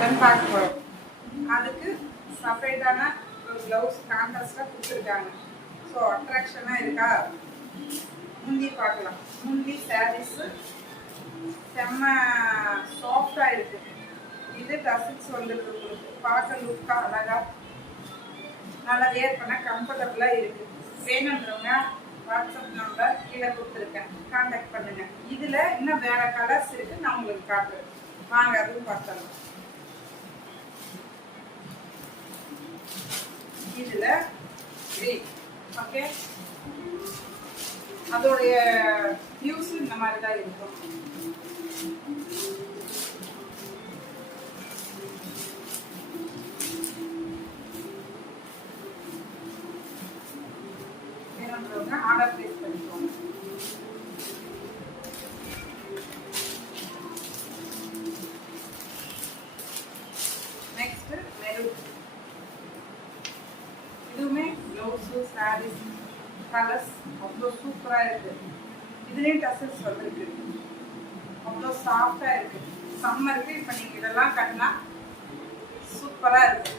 பார்க்க போகிறோம். அதுக்கு செப்பரேட்டான ஒரு ப்ளவுஸ் கான்ட்ராஸ்டாக கொடுத்துருக்காங்க. ஸோ அட்ராக்ஷனாக இருக்கா? முந்தி பார்க்கலாம். முந்தி சாரீஸு செம்ம சாஃப்டாக இருக்குது. இது டசில்ஸ் வந்துருக்கு. உங்களுக்கு பார்க்க லுக்காக அழகாக நல்லா வேர் பண்ண கம்ஃபர்டபுளாக இருக்குது. வேணுன்றவங்க வாட்ஸ்அப் நம்பர் கீழே கொடுத்துருக்கேன், கான்டாக்ட் பண்ணுங்கள். இதில் இன்னும் வேறு கலர்ஸ் இருக்குது, நான் உங்களுக்கு காட்டுறேன். வாங்க அதுவும் பார்த்துடலாம். இதில் கிரீன், ஓகே, அதோடைய வியூஸ் இந்த மாதிரி தான் இருக்கும். வேணுன்றவங்க ஆர்டர் பிளேஸ் பண்ணிக்கோங்க. Next maroon. இதுவுமே ப்ளவுஸு சாரீஸ் கலர்ஸ் அவ்வளோ சூப்பராக இருக்குது. இதுலேயும் டசல்ஸ் வந்துருக்கு. அவ்வளோ சாஃப்டாக இருக்குது. சம்மருக்கு இப்போ நீங்கள் இதெல்லாம் கட்டினா சூப்பராக இருக்குது.